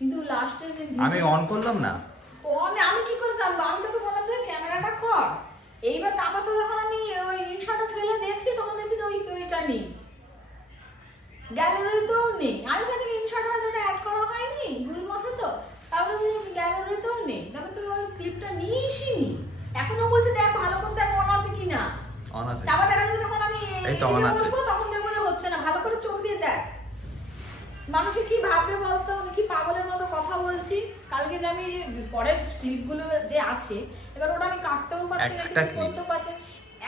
কিন্তু লাস্টে আমি অন করলাম না। আমি কি করে জানবো? আমি তোকে বললাম যে ক্যামেরাটা কর। এইবার তারপর তো যখন আমি ওই ইনশটটা ফেলে দেখছি তখন দেখছি তো ওইটা নেই, গ্যালারিতেও নেই। আমি বলছি ইনশট হয়তো অ্যাড করা হয়নি ভুলবশত, তারপরে গ্যালারিতেও নেই। তারপর তুই ওই ক্লিপটা নিয়েসই নি। এখনো বলছে দেখ ভালো করে দেখ অন আছে কিনা। অন আছে। তারপর দেখা যাবে যখন আমি এই তো অন আছে। তখন দেখবো যে হচ্ছে না। ভালো করে চোখ দিয়ে দেখ। মানুষে কি ভাববে বলতো, আমি কি পাগলের মতো কথা বলছি। কালকে যে আমি পরের ক্লিপগুলো যে আছে, এবার ওটা আমি কাটতেও পারছি না, কিছু করতেও পারছি।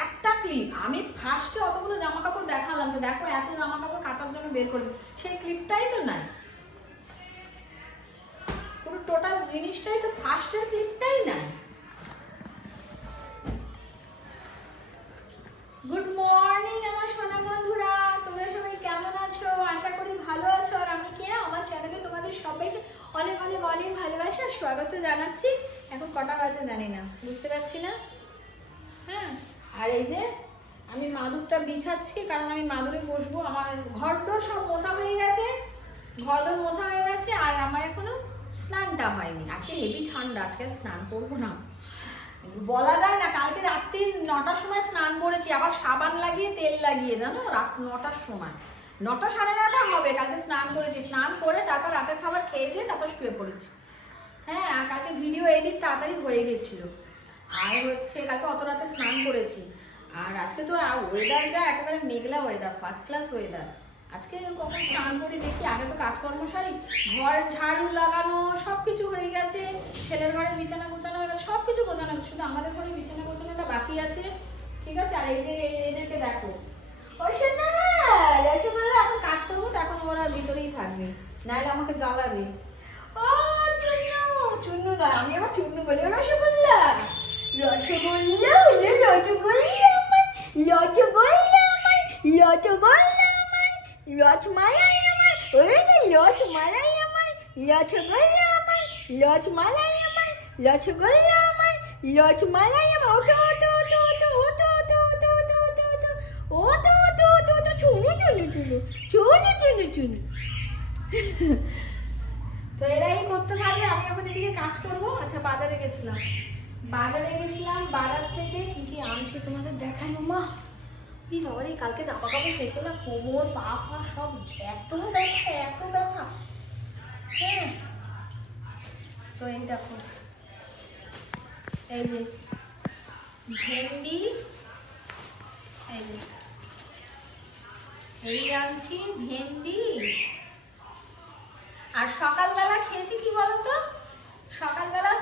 একটা ক্লিপ আমি ফার্স্টে অতগুলো জামা কাপড় দেখালাম যে দেখো এত জামা কাপড় কাচার জন্য বের করেছে, সেই ক্লিপটাই তো নাই। পুরো টোটাল জিনিসটাই তো ফার্স্টের ক্লিপটাই নাই। গুড মর্নিং আমার সোনা বন্ধুরা, তোমরা সবাই কেমন আছো? আশা করি ভালো আছো। আর আমি কে, আমার চ্যানেলে তোমাদের সবাইকে অনেক অনেক অনেক ভালোবাসা স্বাগত জানাচ্ছি। এখন কটা বাজে জানি না, বুঝতে পারছি না। হ্যাঁ, আর এই যে আমি মাদুরটা বিছাচ্ছি, কারণ আমি মাদুরে বসবো। আমার ঘর দোর সব মোছা হয়ে গেছে, ঘর দোর মোছা হয়ে গেছে। আর আমার এখনো স্নানটা হয়নি। আজকে হেভি ঠান্ডা, আজকে স্নান করবো না বলা যায় না। কালকে রাত্রি 9টার সময় স্নান করেছি, আবার সাবান লাগিয়ে তেল লাগিয়ে, জানো, রাত 9টার সময়, 9টা সাড়ে 9টা হবে কালকে স্নান করেছি। স্নান করে তারপর রাতের খাবার খেয়ে দিয়ে তারপর শুয়ে পড়েছি। হ্যাঁ, আর কালকে ভিডিও এডিট তাড়াতাড়ি হয়ে গেছিলো। আর হচ্ছে কালকে অত রাতে স্নান করেছি। আর আজকে তো ওয়েদার যা, একেবারে মেঘলা ওয়েদার, ফার্স্ট ক্লাস ওয়েদার। আজকে কখন স্নান করি দেখি। আগে তো কাজকর্ম সারি, ঘর ঝাড়ু লাগানো সব কিছু হয়ে গেছে, ছেলের ঘরে বিছানা গোছানো হয়ে গেছে, সব কিছু গোছানো, শুধু আমাদের ঘরে বিছানা গোছানোটা বাকি আছে। ঠিক আছে। আর এই যে এদেরকে দেখো, রসগোল্লা এখন কাজ করবো তো, এখন ওরা ভিতরেই থাকবে, নাহলে আমাকে জ্বালাবে। ও চুন্নু, চুন্নু নয়, আমি আবার চুন্নু বলি। রসগোল্লা, রসগোল্লা, রসগোল্লা আমার, রসগোল্লা আমার, রসগোল্লা আমার, রসমালাই আমার, ওরে রসমালাই আমার, রসগোল্লা আমার, রসমালাই আমার, রসগোল্লা আমার, রসমালাই আমার। ওটো ওটো ওটো ওটো ওটো ওটো ওটো ওটো ওটো ওটো ওটো ওটো ওটো চুনু চুনু চুনু চুনু চুনু চুনু। তো এরাই করতে থাকবে, আমি এখন এদিকে কাজ করবো। আচ্ছা, বাজারে গেছিলাম, বাজার থেকে কি কি আনছি তোমাদের দেখাই। মা কি বাবা রে, কালকে জামা কাপড় খেয়েছে না, কোমর পা পা সব এত ব্যথা, এত ব্যথা। হ্যাঁ, তো এই দেখো, এই যে ভেন্ডি, এই যে এই আনছি ভেন্ডি। আর সকালবেলা খেয়েছি কি বলতো, সকালবেলা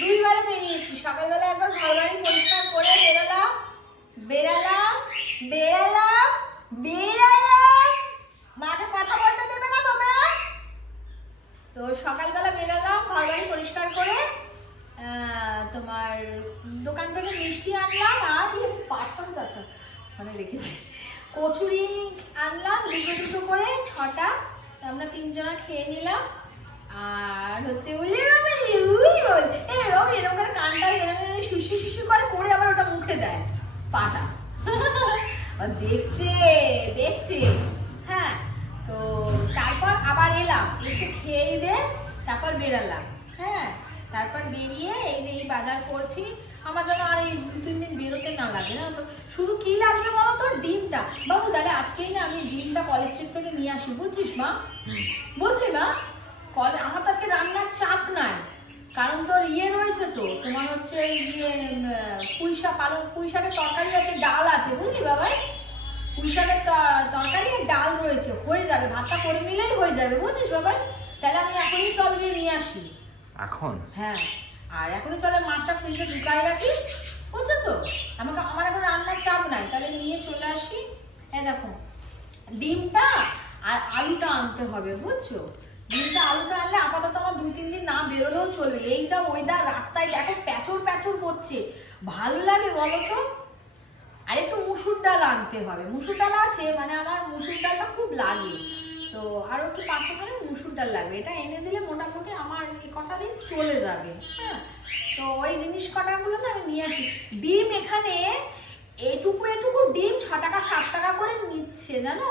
দুইবারে বেরিয়েছি। সকালবেলা একবার ঘর বাড়ি পরিষ্কার করে বেরোলাম বেরালাম বেরালাম বেরালাম। মাকে কথা বলতে দেবে না তোমরা তো। সকালবেলা বেরালাম ঘর বাড়ি পরিষ্কার করে, তোমার দোকান থেকে মিষ্টি আনলাম। আর 5টা আছে মানে রেখেছি, কচুরি আনলাম দুটো দুটো করে 6টা, আমরা 3 জনা খেয়ে নিলাম। আর হচ্ছে এরকম করে কানটা এরকম শুশু শুশু করে আবার ওটা মুখে দেয় পাটা। দেখছে দেখছে। হ্যাঁ, তো তারপর আবার এলাম, এসে খেয়ে দে তারপর বেরালাম। হ্যাঁ, তারপর বেরিয়ে এই যে এই বাজার করছি। আমার জন্য আর এই 2-3 দিন বেরোতে না লাগে না তো। শুধু কি লাগবে বলো তো, ডিমটা। বাবু তাহলে আজকেই না আমি ডিমটা কলেজ স্ট্রিট থেকে নিয়ে আসি, বুঝছিস মা? বুঝলি মা? আমার তো আজকে রান্নার চাপ নাই, কারণ তোর ইয়ে রয়েছে তো, তোমার হচ্ছে এই যে পুঁই শাকের তরকারি আছে, ডাল আছে, বুঝলি বাবাই? পুঁই শাকের তরকারি আর ডাল রয়েছে, হয়ে যাবে, ভাতটা করে নিলেই হয়ে যাবে, বুঝছিস বাবাই? তাহলে আমি এখনই চল গিয়ে নিয়ে আসি এখন। হ্যাঁ, আর এখনই চলে মাছটা ফ্রিজে ঢুকাই রাখি, বুঝছো তো? আমার এখন রান্নার চাপ নাই, তাহলে নিয়ে চলে আসি। হ্যাঁ দেখো, ডিমটা আর আলুটা আনতে হবে, বুঝছো? ডিমটা আলুটা আনলে আপাতত আমার 2-3 দিন না বেরোলেও চলবে। এইটা ওয়েদার, রাস্তায় দেখো প্যাচর প্যাচর করছে, ভালো লাগে বলো তো? আর একটু মুসুর ডাল আনতে হবে। মুসুর ডাল আছে, মানে আমার মুসুর ডালটা খুব লাগে, তো আরো একটু 500 গ্রাম মুসুর ডাল লাগবে। এটা এনে দিলে মোটামুটি আমার এই কটা দিন চলে যাবে। হ্যাঁ, তো ওই জিনিস কটাগুলো না আমি নিয়ে আসি। ডিম এখানে এটুকু এটুকু ডিম 6 টাকা 7 টাকা করে নিচ্ছে, জানো?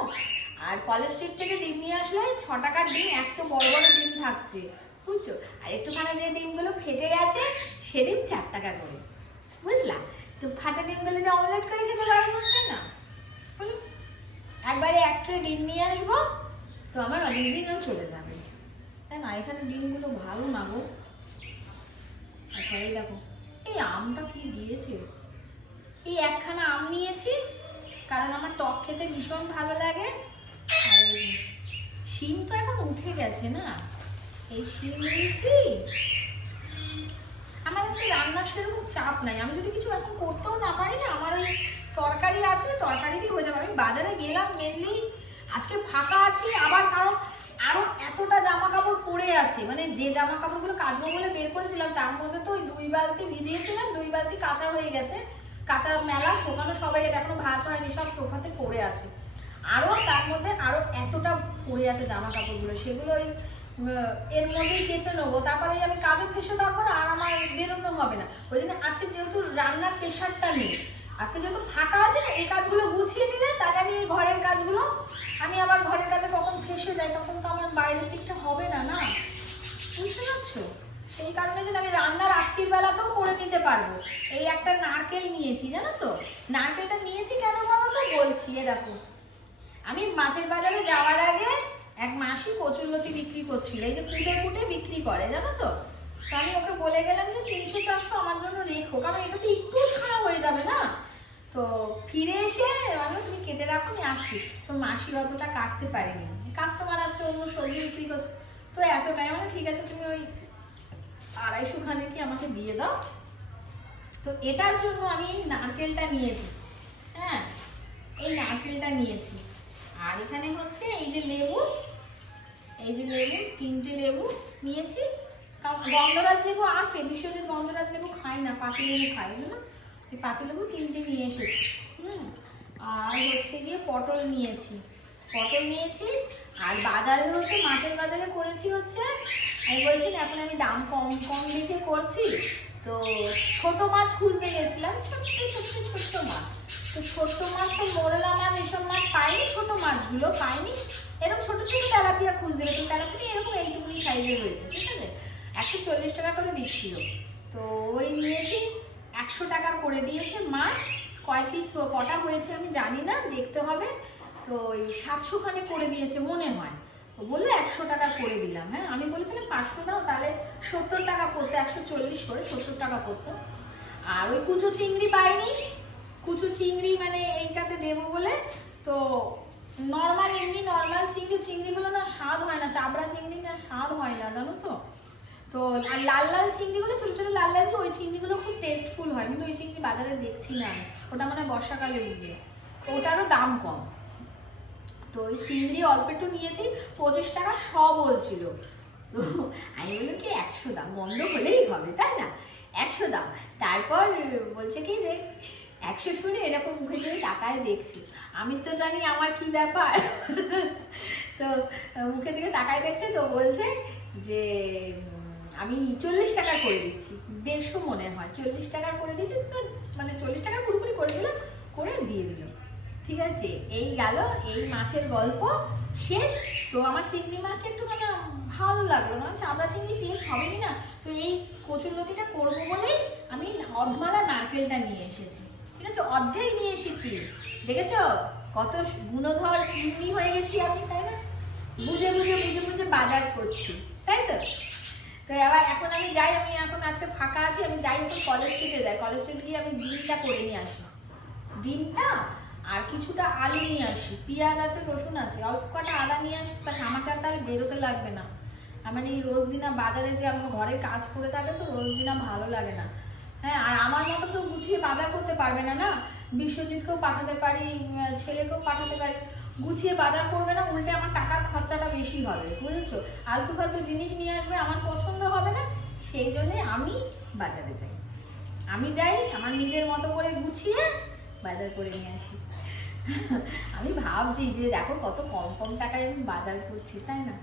আর কলেজ স্ট্রিট থেকে ডিম নিয়ে আসলে 6 টাকার ডিম, এত বড় বড় ডিম থাকছে, বুঝছো? আর একটুখানি যে ডিমগুলো ফেটে গেছে সে ডিম 4 টাকা করে, বুঝলা? তো ফাটা ডিমগুলো যে অমলেট করে খেতে পারবো, তাই না? বলো, একবারে এক ট্রে ডিম নিয়ে আসবো, তো আমার অনেকদিন চলে যাবে, তাই না? এখানে ডিমগুলো ভালো না গো। আচ্ছা এই দেখো, এই আমটা কি দিয়েছে, এই একখানা আম নিয়েছি কারণ আমার টক খেতে ভীষণ ভালো লাগে। আর এই শিম তো এখন উঠে গেছে না, এই শিম নিয়েছি। আমার আজকে রান্নার সেরকম চাপ নাই, আমি যদি কিছু এখন করতেও না পারি না, আমার ওই তরকারি আছে, তরকারি দিয়ে হয়ে যাবে। আমি বাজারে গেলাম মেনলি আজকে ফাঁকা আছি, আবার কারণ আরো এতটা জামা কাপড় পরে আছে, মানে যে জামা কাপড়গুলো কাচবো বলে বের করেছিলাম তার মধ্যে তো ওই 2 বালতি ভিজিয়েছিলাম, 2 বালতি কাঁচা হয়ে গেছে, কাঁচা মেলা শোকানো সবাই গেছে, এখনো ভাঁজ হয়নি, সব সোফাতে পড়ে আছে। আরো তার মধ্যে আরো এতটা পড়ে আছে জামা কাপড়গুলো, সেগুলো ওই এর মধ্যেই কেচে নেবো, তারপরে আমি কাজে ফেসে তারপর আর আমার বেরোনো হবে না। ওই জন্য আজকে যেহেতু রান্নার প্রেশারটা নেই, আজকে যেহেতু ফাঁকা আছে না, এই কাজগুলো গুছিয়ে নিলে তাহলে আমি এই ঘরের কাজগুলো, আমি আবার ঘরের কাছে কখন ফেসে যাই তখন তো আমার বাইরের দিকটা হবে না, না? বুঝতে পারছো? সেই কারণে যেন আমি রান্না রাত্রির বেলাতেও করে নিতে পারবো। এই একটা নারকেল নিয়েছি, জানো তো? নারকেলটা নিয়েছি কেন বলো তো, বলছি। এ দেখো, আমি মাছের বাজারে যাওয়ার আগে এক মাসি কচুরলতি বিক্রি করছিল, এই যে কুটে কুটে বিক্রি করে, জানো তো? তো আমি ওকে বলে গেলাম যে 300-400 আমার জন্য রেখো, কারণ এটা তো একটু খারাপ হয়ে যাবে না। তো ফিরে এসে আমি, তুমি কেটে রাখো, আমি আসছি। তো মাসি অতটা কাটতে পারেনি, কাস্টমার আসছে, অন্য সবজি বিক্রি করছে, তো এতটাই মানে ঠিক আছে তুমি ওই 250 খানে কি আমাকে দিয়ে দাও। তো এটার জন্য আমি এই নারকেলটা নিয়েছি, হ্যাঁ এই নারকেলটা নিয়েছি। আর এখানে হচ্ছে এই যে লেবু, এই যে লেবু, 3টে লেবু নিয়েছি। গন্ধরাজ লেবু আছে, বিশ্বজিৎ গন্ধরাজ লেবু খায় না, পাতি লেবু খায়, না? এই পাতি লেবু 3টে নিয়ে এসেছি। আর হচ্ছে গিয়ে পটল নিয়েছি, পটল নিয়েছি। আর বাজারে হচ্ছে মাছের বাজারে করেছি হচ্ছে, আমি বলছি না এখন আমি দাম কম কম দেখে করছি, তো ছোট মাছ খুঁজতে গেছিলাম, ছোট্ট ছোট্ট ছোট্ট মাছ। তো ছোট্ট মাছ তো মোরলা মাছ এসব মাছ পাইনি, ছোট মাছগুলো পাইনি, এরকম ছোট ছোট তেলাপিয়া খুঁজতে গেছিলাম। তেলাপিয়া এরকম এইটুকুনি সাইজের হয়েছে, ঠিক আছে, 140 টাকা করে দিচ্ছিল। তো ওই নিয়েছি, 100 টাকা করে দিয়েছে মাছ। কয় পিস কটা হয়েছে আমি জানি না, দেখতে হবে। তো ওই 700 খানে করে দিয়েছে মনে হয়, তো বললো 100 টাকা করে দিলাম। হ্যাঁ আমি বলেছিলাম 500 দাও, তাহলে 70 টাকা পড়তো, 140 করে 70 টাকা পড়তো। আর ওই কুচো চিংড়ি পাইনি, কুচো চিংড়ি মানে এইটাতে দেবো বলে, তো নর্মাল এমনি নর্মাল চিংড়িগুলো না স্বাদ হয় না, চাবড়া চিংড়ি না স্বাদ হয় না, জানো তো? তো আর লাল লাল চিংড়িগুলো, ছোটো ছোটো লাল লাল, ওই চিংড়িগুলো খুব টেস্টফুল হয়, কিন্তু ওই চিংড়ি বাজারে দেখছি না, ওটা মানে বর্ষাকালে উঠবে, ওটারও দাম কম। তো ওই চিংড়ি অল্প একটু নিয়েছি, 25 টাকা শ বলছিল। তো আমি বললাম কি 100 দাম, বন্ধ হলেই হবে, তাই না? 100 দাম। তারপর বলছে কি যে 100 শুনে এরকম মুখে করে টাকায় দেখছি, আমি তো জানি আমার কি ব্যাপার। তো মুখে থেকে তাকায় দেখছে, তো বলছে যে আমি 40 টাকা করে দিচ্ছি, 150 মনে হয়, 40 টাকা করে দিচ্ছি, তো মানে 40 টাকা পুরোপুরি করে দিলাম, করে দিয়ে দিল। ঠিক আছে, এই গেল এই মাছের গল্প শেষ। তো আমার চিংড়ি মাছটা একটু মানে ভালো লাগলো না, চামড়া চিংড়ি টেস্ট হবে কি না। তো এই কচুরলতিটা করবো বলেই আমি অধমালা নারকেলটা নিয়ে এসেছি, ঠিক আছে, অর্ধেক নিয়ে এসেছি। দেখেছো কত গুণধর গৃহিণী হয়ে গেছি আমি, তাই না? বুঝে বুঝে বুঝে বুঝে বাজার করছি, তাই তো? তো এবার এখন আমি যাই, আমি এখন আজকে ফাঁকা আছি, আমি যাই এখন কলেজ স্ট্রিটে যাই, কলেজ স্ট্রিট গিয়ে আমি ডিমটা করে নিয়ে আসি, ডিমটা আর কিছুটা আলু নিয়ে আসি, পেঁয়াজ আছে, রসুন আছে, অল্প কটা আদা নিয়ে আসি, তা আমাকে আর তাহলে বেরোতে লাগবে না। আমার এই রোজ দিনা বাজারে যে আমাকে ঘরের কাজ করে থাকে, তো রোজ দিনা ভালো লাগে না। হ্যাঁ, আর আমার মতো তো গুছিয়ে বাজার করতে পারবে না, না? বিশ্বজিৎকেও পাঠাতে পারি, ছেলেকেও পাঠাতে পারি, গুছিয়ে বাজার করবে না, উল্টে আমার টাকার খরচাটা বেশি হবে, বুঝেছো? আলতু ফালতু জিনিস নিয়ে আসবে, আমার পছন্দ হবে না, সেই জন্যে আমি বাজারে যাই। আমি যাই আমার নিজের মতো করে গুছিয়ে বাজার করে নিয়ে আসি। আমি ভাবছি যে দেখো কত কম কম টাকায় আমি বাজার করছি, তাই না?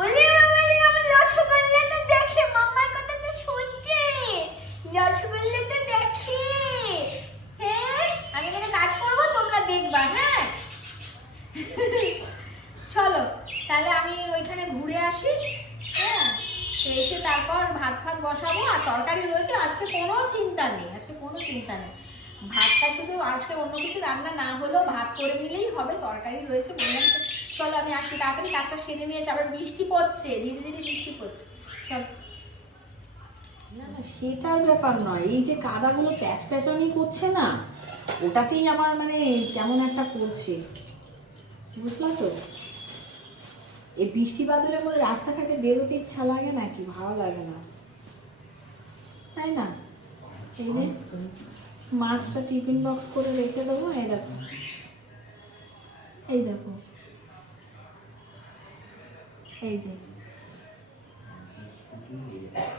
ওলে বাবা, আমার রসগোল্লাটা দেখে, মাম্মার কথা তো শুনছে, রসগোল্লাটা দেখে। হ্যাঁ, আমি এখানে কাজ করবো, তোমরা দেখবা, হ্যাঁ? চলো তাহলে আমি ওইখানে ঘুরে আসি, হ্যাঁ। এসে তারপর ভাত ফাত বসাবো, আর তরকারি রয়েছে, আজকে কোনো চিন্তা নেই, ভাতটা শুধু আজকে অন্য কিছু রান্না না হলেও ভাত করে নিলেই হবে, তরকারি রয়েছে। বললাম তো চলো আমি আসি, তাড়াতাড়ি কাজটা সেরে নিয়ে এসে, আবার বৃষ্টি পড়ছে, ঝিরি ঝিরি বৃষ্টি পড়ছে। চল। না না সেটার ব্যাপার নয়, এই যে কাদাগুলো প্যাচ প্যাচানি করছে না, ওটাতেই আমার মানে কেমন একটা করছে, বুঝলা তো? এই বৃষ্টি বাদলের মধ্যে রাস্তাঘাটে বেরোতে ইচ্ছা লাগে নাকি? ভালো লাগে না, তাই না? এই যে মাছটা টিফিন বক্স করে রেখে দেবো, এই দেখো, এই দেখো, এই যে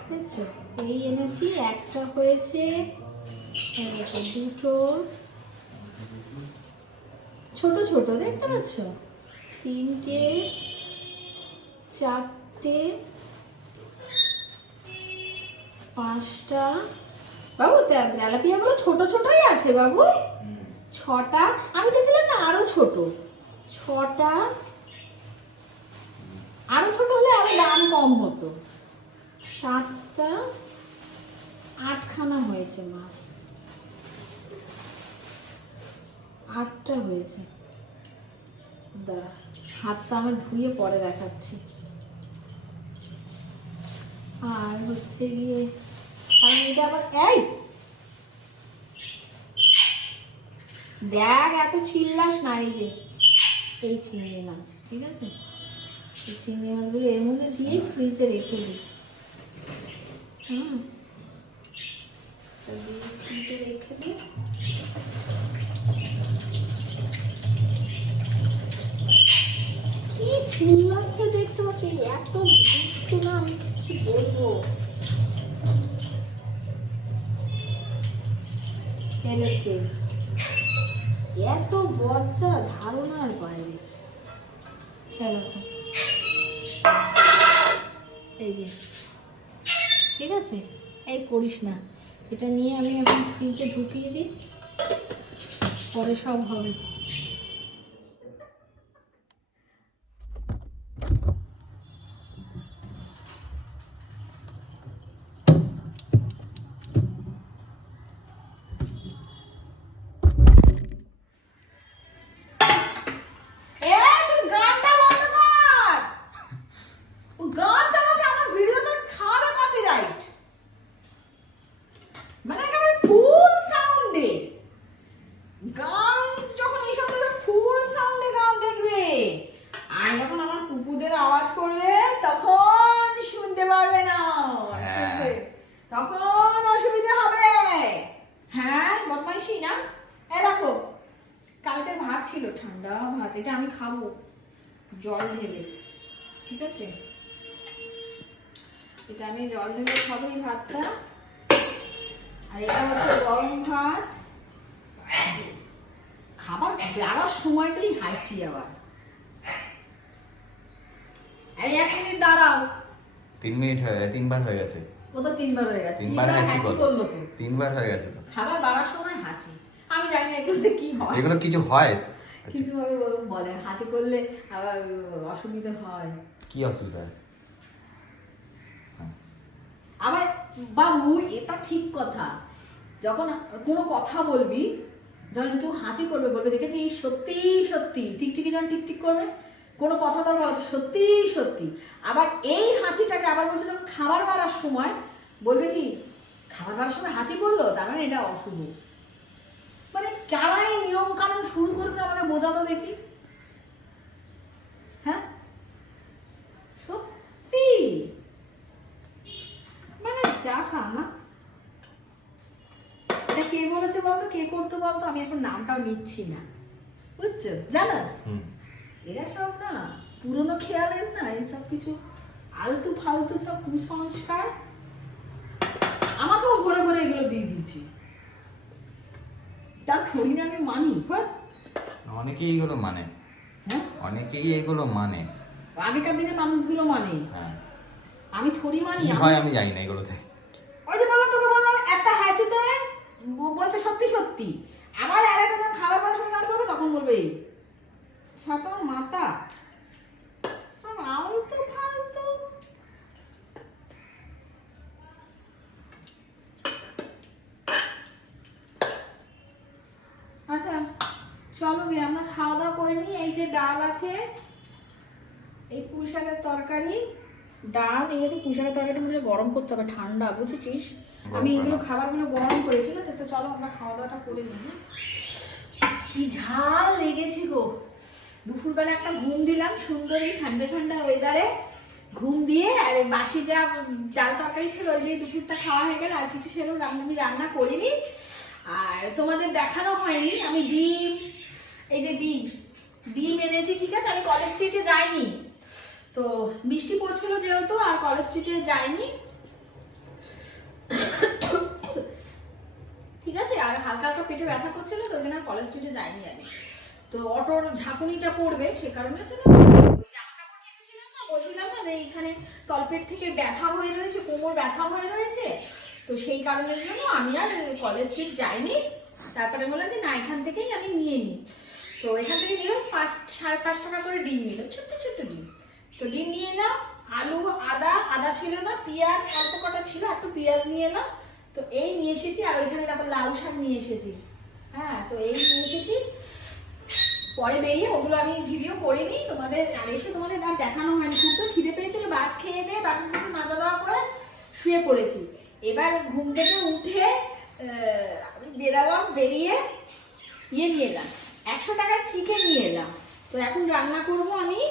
দেখছো, এই এনেছি, একটা হয়েছে, এই দেখো দুটো ছোট ছোট, দেখতে পাচ্ছ, তিনটে, চারটে, পাঁচটা, বাবু তেলাপিয়াগুলো ছোট ছোটই আছে বাবু, ছটা, আমি চেয়েছিলাম না আরো ছোট, ছটা, আরো ছোট হলে আরো দাম কম হতো, সাতটা, আটখানা হয়েছে মাছ, আটটা হয়েছে। দাঁড়া, হাতটা আমার ধুয়ে পরে দেখাচ্ছি। আর হচ্ছে গিয়ে কারণ এটা আবার, এই দেখ এত চিল্লাস না, এই যে এই চিংড়ি মাছ, ঠিক আছে, এই চিংড়ি মাছগুলো এর মধ্যে দিয়ে ফ্রিজে রেখে দিই। ফ্রিজে রেখে দিই। কি চিল্লাচ্ছে দেখতে পাচ্ছি, এত দুষ্টু না, আমি কি বলবো। এত বজ্জা ধারণার বাইরে। এই যে ঠিক আছে, এই করিস না, এটা নিয়ে আমি এখন ফ্রিজে ঢুকিয়ে দিই, পরে সব হবে। আওয়াজ করবে তখন শুনতে পারবে না, তখন অসুবিধা হবে। হ্যাঁ বদমাইশি না। এই দেখো কালকের ভাত ছিল, ঠান্ডা ভাত, এটা আমি খাবো জল ঢেলে, ঠিক আছে, এটা আমি জল ঢেলে খাবো এই ভাতটা। আর এটা হচ্ছে গরম ভাত। খাবার বেড়ার সময়তেই হাঁচি আবার। এই 1 মিনিট দাঁড়াও। 3 মিনিট হয়ে গেছে, 3বার হয়ে গেছে। ও তো 3বার হয়ে গেছে। 3বার হাঁচি করলো তো। 3বার হয়ে গেছে তো। খাবার বাড়ার সময় হাঁচি। আমি জানি না এগুলোতে কি হয়। এগুলো কিছু হয়? কিছু ভাবে বলে হাঁচি করলে আবার অসুবিধা হয়। কি অসুবিধা? আবার বাবু এটা ঠিক কথা, যখন কোনো কথা বলবি, যখন কেউ হাঁচি করবে বলবে দেখেছি সত্যি সত্যি, টিকটিকি যখন টিকটিক করবে, কোনো কথা তো বলছে সত্যি সত্যি। আবার এই হাঁচিটাকে আবার বলছে যখন খাবার বাড়ার সময় বলবে কি খাবার বাড়ার সময় হাঁচি করলো, তার মানে এটা অশুভ। মানে কারাই নিয়ম কানুন শুরু করেছে আমাকে বোঝাতো দেখি। হ্যাঁ সত্যি, মানে যা তা না। এটা কে বলেছে বলতো, কে করতে বলতো, আমি এখন নামটাও নিচ্ছি না, বুঝছো, জানো এরা সব না পুরোনো খেয়ালের না, এইসব কিছু আলতু ফালতু সব কুসংস্কার, আমাকেও ঘুরে ঘুরে এগুলো দিয়ে দিয়েছি, তা থরি না আমি মানি। অনেকেই এগুলো মানে, হ্যাঁ অনেকেই এগুলো মানে, আগেকার দিনে মানুষগুলো মানে, হ্যাঁ আমি থরি মানি। কি হয় আমি জানি না এগুলোতে। ওই যে বললাম তোকে, বললাম একটা হ্যাচুতে বলছে সত্যি সত্যি, আবার আর একটা যখন খাবার পড়ার সময় গান করবে তখন বলবে ছাতা মাতা সব আলতু ফালতু। চলো গিয়ে আমরা খাওয়া দাওয়া করে নিই। এই যে ডাল আছে, এই পুঁই শাকের তরকারি, ডাল, এই হচ্ছে পুঁই শাকের তরকারিটা মনে হয় গরম করতে হবে, ঠান্ডা, বুঝেছিস? আমি এগুলো খাবারগুলো গরম করি, ঠিক আছে? তো চলো আমরা খাওয়া দাওয়াটা করে নিই। কি ঝাল লেগেছে গো। দুপুরবেলা একটা ঘুম দিলাম সুন্দর এই ঠান্ডা ঠান্ডা ওয়েদারে, ঘুম দিয়ে আর বাসি যা ডাল তরকারি ছিল ওই দিয়ে দুপুরটা খাওয়া হয়ে গেল। আর কিছু সেরকম আমি রান্না করিনি। আর তোমাদের দেখানো হয়নি, আমি ডিম, এই যে ডিম এনেছি, ঠিক আছে? আমি কলেজ স্ট্রিটে যাইনি, তো বৃষ্টি পড়ছিল যেহেতু আর কলেজ স্ট্রিটে যাইনি, ঠিক আছে? আর হালকা হালকা পেটে ব্যথা করছিল, তো ওই জন্য আর কলেজ স্ট্রিটে যাইনি আমি। তো অটোর ঝাঁকুনিটা পড়বে সে কারণে জামা কাপড় কেচেছিলাম না, বলছিলাম না যে এইখানে তলপেট থেকে ব্যথা হয়ে রয়েছে, কোমর ব্যথা হয়ে রয়েছে, তো সেই কারণের জন্য আমি আর কলেজ স্ট্রিট যাইনি। তারপরে বললাম যে না, এখান থেকেই আমি নিয়ে নিই। তো এখান থেকে নিল 5.5 টাকা করে ডিম নিল, ছোট্ট ছোট্ট ডিম। তো ডিম নিয়ে এলাম, আলু, আদা ছিল না, পেঁয়াজ অল্প কটা ছিল, একটু পেঁয়াজ নিয়ে এলাম। তো এই নিয়ে এসেছি, আর ওইখানে তারপর লাল শাক নিয়ে এসেছি। হ্যাঁ, তো এই নিয়ে এসেছি। পরে বেরিয়ে ওগুলো আমি ভিডিও করিনি তোমাদের, আর এসে তোমাদের আর দেখানো হয়নি। খুব খিদে পেয়েছিল, ভাত খেয়ে দিয়ে বাসন টাসন মাজা দেওয়া করে শুয়ে পড়েছি। এবার ঘুম থেকে উঠে আমি বেরালাম, বেরিয়ে নিয়ে এলাম 100 টাকার চিকেন নিয়ে এলাম। তো এখন রান্না করব আমি।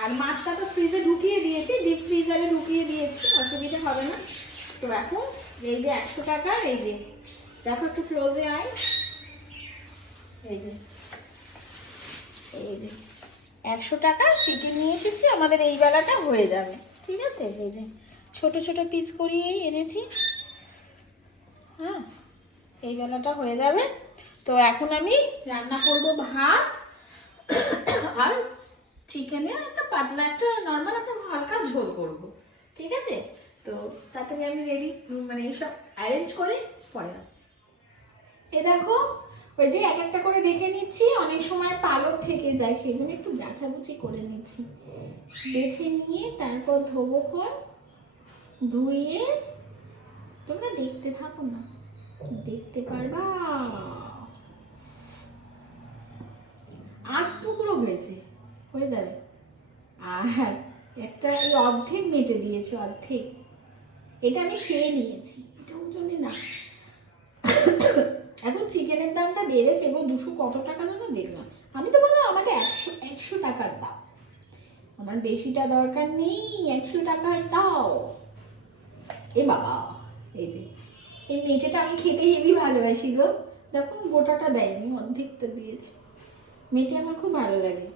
আর মাছটা তো ফ্রিজে ঢুকিয়ে দিয়েছি, ডিপ ফ্রিজারে ঢুকিয়ে দিয়েছি, অসুবিধা হবে না। তো এখন এই যে 100 টাকার, এই যে দেখো একটু ক্লোজে আয়, এই যে 100 টাকার চিকেন নিয়ে এসেছি, আমাদের এই বেলাটা হয়ে যাবে, ঠিক আছে? এই যে ছোট ছোট পিস করিয়েই এনেছি, হ্যাঁ, এই বেলাটা হয়ে যাবে। তো এখন আমি রান্না করব ভাত আর চিকেনে একটা পাতলা, একটা নর্মাল, একটা হালকা ঝোল করব, ঠিক আছে? তো তাড়াতাড়ি আমি রেডি, মানে এইসব অ্যারেঞ্জ করে পরে আসছি। এ দেখো, ওই যে এক একটা করে দেখে নিচ্ছি, অনেক সময় পালক থেকে যায়, সেই জন্য একটু বাছাবুচি করে নিচ্ছি। বেছে নিয়ে তারপর ধোবো, ধুয়ে তোমরা দেখতে থাকো না, দেখতে পারবা। 8 টুকরো হয়েছে, হয়ে যাবে। আর একটা এই অর্ধেক মেটে দিয়েছে, অর্ধেক। এটা আমি ছেড়ে নিয়েছি, এটা ওজনে না। এখন চিকেনের দামটা বেড়েছে গো, 200 কত টাকা যেন দেখলাম। আমি তো বললাম আমাকে 100 টাকার দাও, আমার বেশিটা দরকার নেই, 100 টাকার দাও। এ বাবা, এই যে এই মেটেটা আমি খেতে হেবি ভালোবাসি গো। দেখো গোটাটা দেয়নি, অর্ধেকটা দিয়েছে। মেটে আমার খুব ভালো লাগে।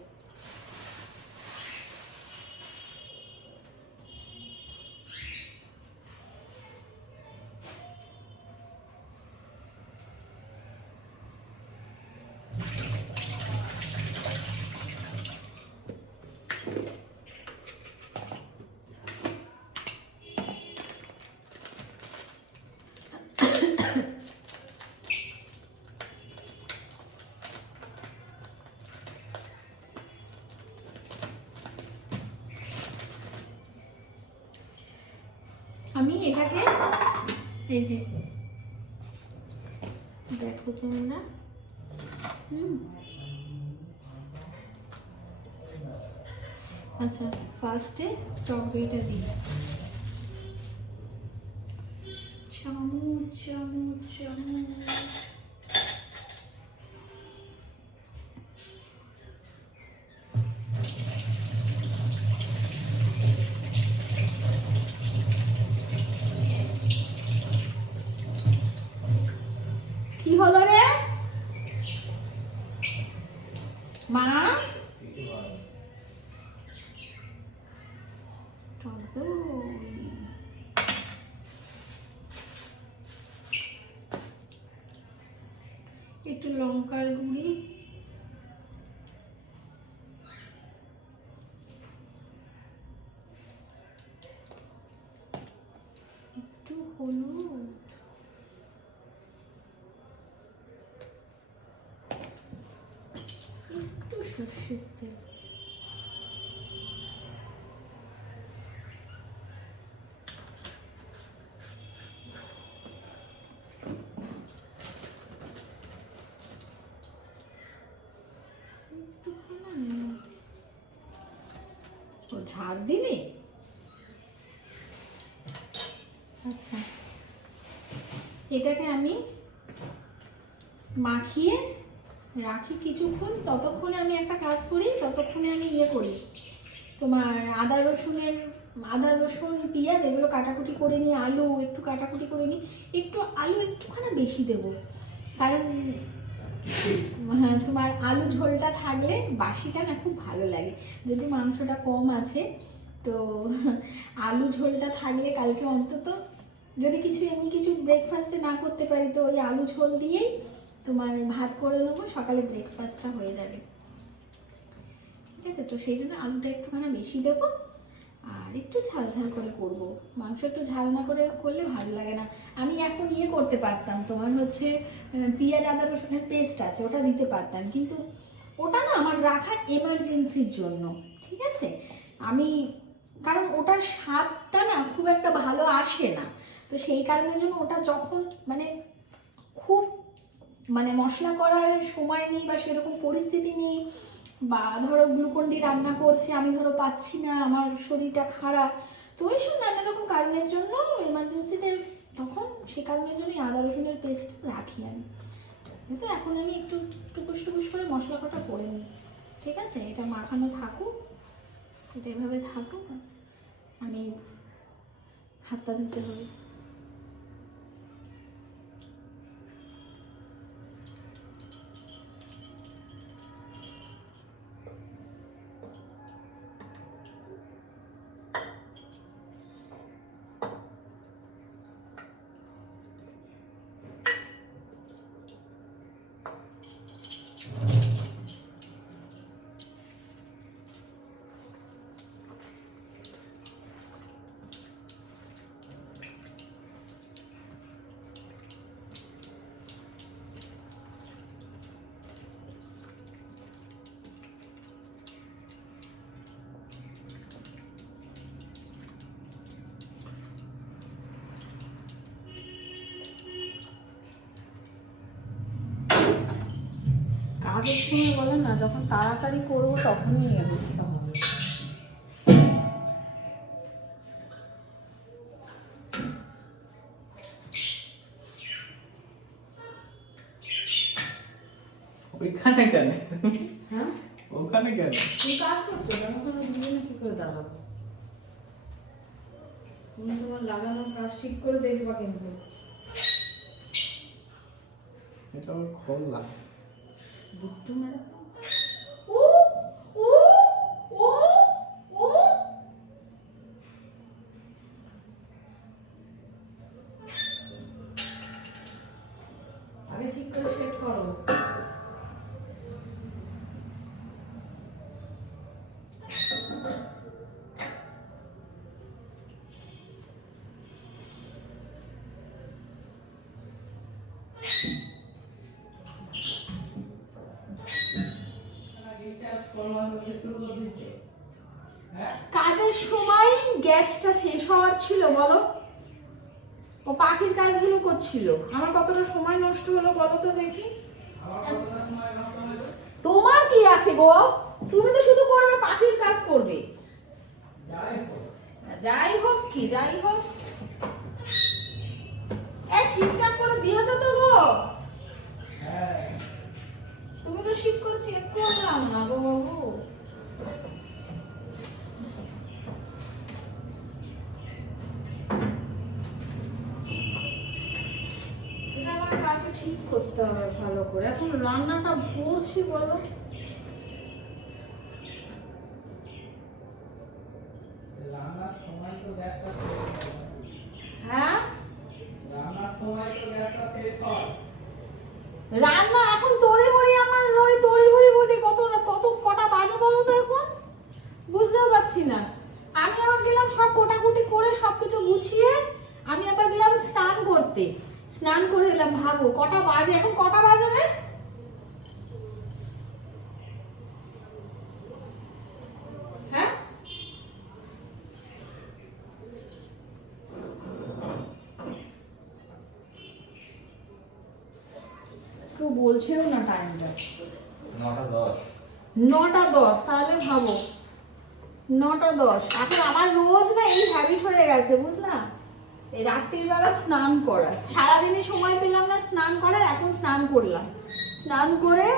আমি এটাকে, এই যে দেখো তোমরা, আচ্ছা ফার্স্টে টক দইটা দিই, চামচ চামচ চামচ। কি হলো রে মা? একটু লঙ্কার গুঁড়ি, একটু হলুদ, একটু সর্ষের তেল, ছাড় দিলি? আচ্ছা, এটাকে আমি মাখিয়ে রাখি কিছুক্ষণ। ততক্ষণে আমি একটা কাজ করি, ততক্ষণে আমি করি তোমার আদা রসুন পেঁয়াজ এগুলো কাটাকুটি করে নিই, আলু একটু কাটাকুটি করে নিই, আলু একটুখানি বেশি দেবো, কারণ হ্যাঁ তোমার আলু ঝোলটা থাকলে বাসিটা না খুব ভালো লাগে। যদি মাংসটা কম আছে তো আলু ঝোলটা থাকলে কালকে অন্তত যদি এমনি কিছু ব্রেকফাস্টে না করতে পারি তো ওই আলু ঝোল দিয়েই তোমার ভাত করে নেবো, সকালে ব্রেকফাস্টটা হয়ে যাবে। ঠিক আছে, তো সেই জন্য আলুটা একটুখানি বেশি দেবো আর একটু ঝাল ঝাল করে করবো। মাংস একটু ঝাল না করে করলে ভালো লাগে না। আমি এখন করতে পারতাম, তোমার হচ্ছে পেঁয়াজ আদা রসুনের পেস্ট আছে ওটা দিতে পারতাম, কিন্তু ওটা না আমার রাখা এমার্জেন্সির জন্য। ঠিক আছে, আমি কারণ ওটার স্বাদটা না খুব একটা ভালো আসে না, তো সেই কারণের জন্য ওটা যখন মানে খুব মশলা করার সময় নেই বা সেরকম পরিস্থিতি নেই, বা ধরো গ্লুকন্ডি রান্না করছে আমি ধরো পাচ্ছি না, আমার শরীরটা খারাপ, তো ওই সব নানা রকম কারণের জন্য এমার্জেন্সিতে তখন সে কারণের জন্যই আদা রসুনের পেস্ট রাখি আমি। কিন্তু এখন আমি একটু টুকুস করে মশলা কটা করে নিই। ঠিক আছে, এটা মাখানো থাকুক, এটা এভাবে থাকুক, আমি হাতটা ধুতে হবে। কাজের সময় বলে না, যখন তাড়াতাড়ি করবো তখনই বুঝতে হবে। ওইখানে কেন? হ্যাঁ, ওখানে কেন? তুমি কাজ করছো কেন? তুমি দুজনে কি করে দাঁড়াবো? তুমি তোমার লাগানোর কাজ ঠিক করে দেখবা, কিন্তু এটা আমার খোলা। বুট্টু ম্যাডাম আগে ঠিক করে সেট করো। কাজের সময় গ্যাসটা শেষ হওয়ার ছিল, বলো? ও পাখির কাজগুলো করছিল, আমার কতটা সময় নষ্ট হলো বলো তো দেখি। তোমার কি আছে গো? তুমি তো শুধু করবে, পাখির কাজ করবে। যাই হোক ঠিকঠাক করে দিয়েছো তো গো? তুমি তো ঠিক করে চেক করলাম না গো বাবু। এটা আমার কাকে ঠিক করতে হবে ভালো করে। এখন রান্নাটা করছি বলো। রান্নার সময় তো গ্যাসটা হ্যাঁ, রান্নার সময় তো গ্যাসটা শেষ হয়। রান্না এখন তড়িঘড়ি, আমার ওই তড়িঘড়ি বলতে কটা বাজে বলো তো এখন? বুঝতেও পারছি না। আমি আবার গেলাম সব কোটাকুটি করে সবকিছু গুছিয়ে, আমি আবার গেলাম স্নান করতে। স্নান করে এলাম, ভাবো কটা বাজে এখন? কটা বাজে রে? হ্যাঁ, কেউ বলছেও না টাইমটা। 9টা 10। 9টা 10, তাহলে ভাবো 9:10। এখন আমার রোজ না এই হ্যাবিট হয়ে গেছে, বুঝলা? এই রাত্রির বেলা স্নান করা, সারাদিনে সময় পেলাম না স্নান করার, এখন স্নান করলাম, স্নান করে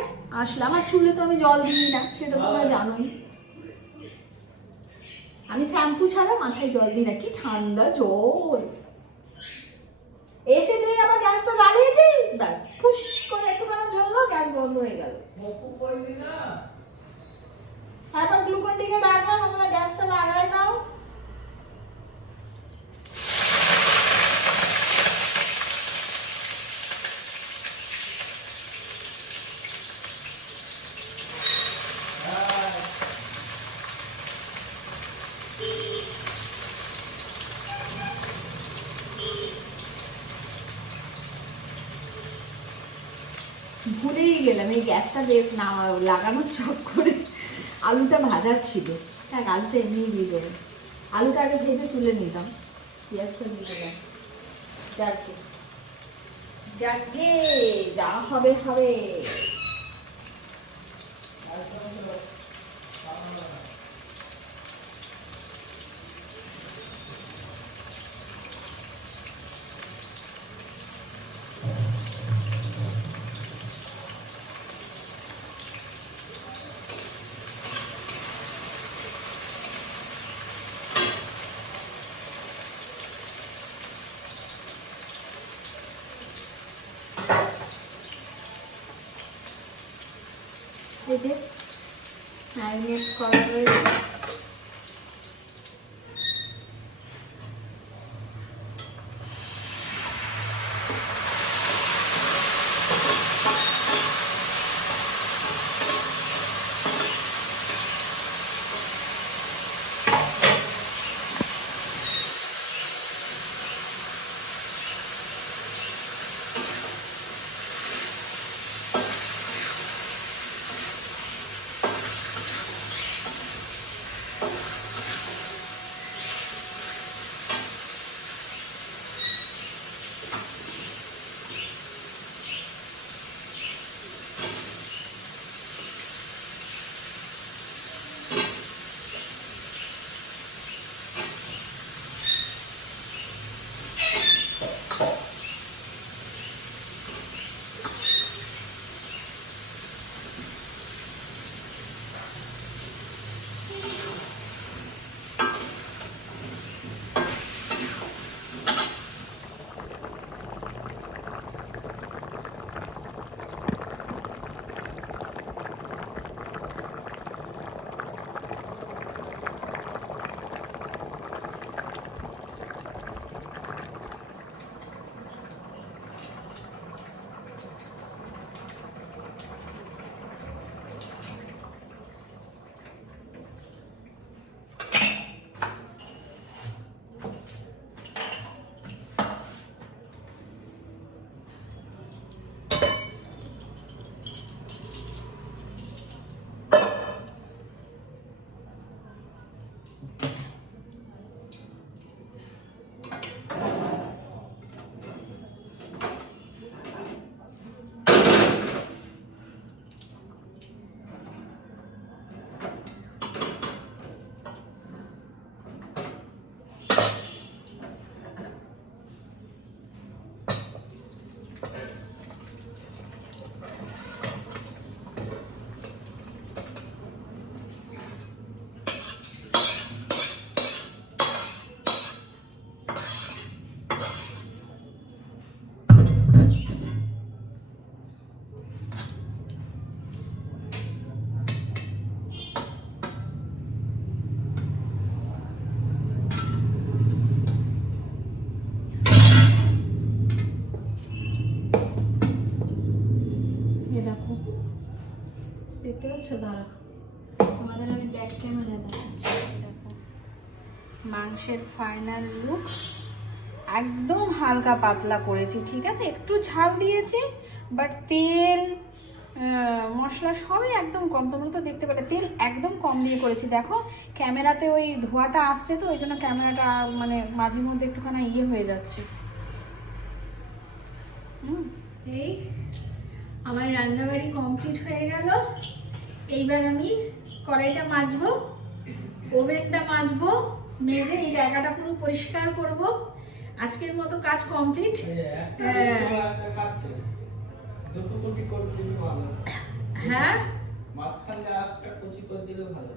আসলাম। আর চুলে তো আমি জল দিই না, সেটা তোমরা জানোই। আমি শ্যাম্পু ছাড়া মাথায় জল দিই না, কি ঠান্ডা জল। এসে যেই আবার গ্যাসটা জ্বালিয়েছি, ব্যাস ফুস করে একটুখানি জ্বললো, গ্যাস বন্ধ হয়ে গেল। মকু কইলি না? তারপর গ্লুকন ডিকে ডাকলাম, আমরা গ্যাসটা লাগাই দাও। ভুলেই গেলাম এই গ্যাসটা না লাগানোর চক্করে আলুটা ভাজা ছিল। হ্যাঁ, আলুটা এমনি দিয়ে দেবো, আলুটা আগে ভেজে তুলে নিতাম, পেঁয়াজটা দিয়ে দিলাম। যাকে যাকে যা হবে হবে। এই যে ম্যারিনেট করা রয়েছে। দেখতে পাচ্ছ? দাঁড়া, তোমাদের আমি ব্যাক ক্যামেরা দেখাচ্ছি। দেখো মাংসের ফাইনাল লুক, একদম হালকা পাতলা করেছি, ঠিক আছে? একটু ঝাল দিয়েছি, বাট তেল মশলা সবই একদম কম। তোমরা তো দেখতে পেলে তেল একদম কম দিয়ে করেছি। দেখো ক্যামেরাতে ওই ধোঁয়াটা আসছে, তো ওই জন্য ক্যামেরাটা মানে মাঝে মধ্যে একটুখানি ইয়ে হয়ে যাচ্ছে। এই আমার রান্নাবাড়ি কমপ্লিট হয়ে গেল। এইবার আমি কড়াইটা মাজবো। ওভেনটা মাজবো, মেজে এই জায়গাটা পুরো পরিষ্কার করব। আজকের মতো কাজ কমপ্লিট। এই যে একটা একটা খাচ্ছে দুটো কুচি করে দিলে ভালো। হ্যাঁ মাঝখানে একটা কুচি করে দিলে ভালো।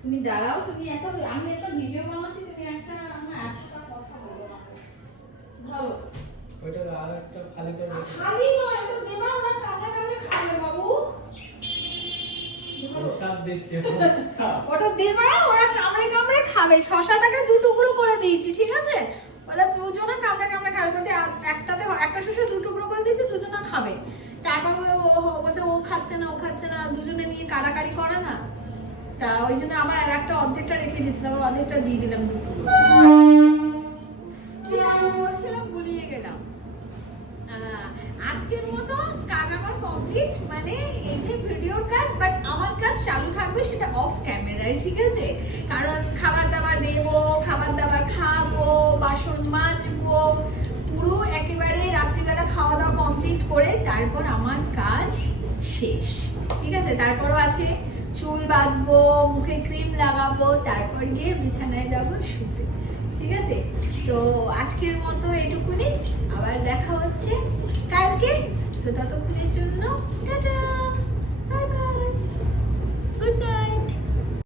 তুমি দাঁড়াও, তুমি আমি একটা ভিডিও বানাচ্ছি, তুমি একটা কথা বলো। ভালো ওইটা আর একটা খালি করে রেখে দাও। খালি নয়, ওটা দেবা, ওরা কামড়ে কামড়ে খাবে বাবু। প্রসাদ দিচ্ছে। ওটা দেবা, ওরা কামড়ে কামড়ে খাবে। শশাটাকে দু টুকরো করে দিয়েছি, ঠিক আছে? ওরা দুজনে কামড়ে কামড়ে খাবে। বলছে একটা শশা দু টুকরো করে দিয়েছি, দুজনে খাবে। তারপর বলছে ও খাচ্ছে না, ও খাচ্ছে না, দুজনে নিয়ে কাড়াকাড়ি করে না। তা ওই জন্য আমার আর একটা অর্ধেকটা রেখে দিয়েছিলাম, অর্ধেকটা দিয়ে দিলাম দু টুকরো। কি আমি বলছিলাম, ভুলিয়ে গেলাম। আজকের মতো কাজ আমার কমপ্লিট, মানে এই যে ভিডিওর কাজ, বাট আমার কাজ চালু থাকবে সেটা অফ ক্যামেরায়, ঠিক আছে? কারণ খাবার দাবার দেবো, খাবার দাবার খাবো, বাসন মাজবো, পুরো একেবারে রাত্রিবেলা খাওয়া দাওয়া কমপ্লিট করে তারপর আমার কাজ শেষ, ঠিক আছে? তারপরও আছে চুল বাঁধবো, মুখে ক্রিম লাগাবো, তারপর গিয়ে বিছানায় যাবো শুতে, ঠিক আছে? তো আজকের মতো এটুকুনি, আবার দেখা হচ্ছে কালকে। তো ততক্ষণের জন্য tata, bye bye, good night.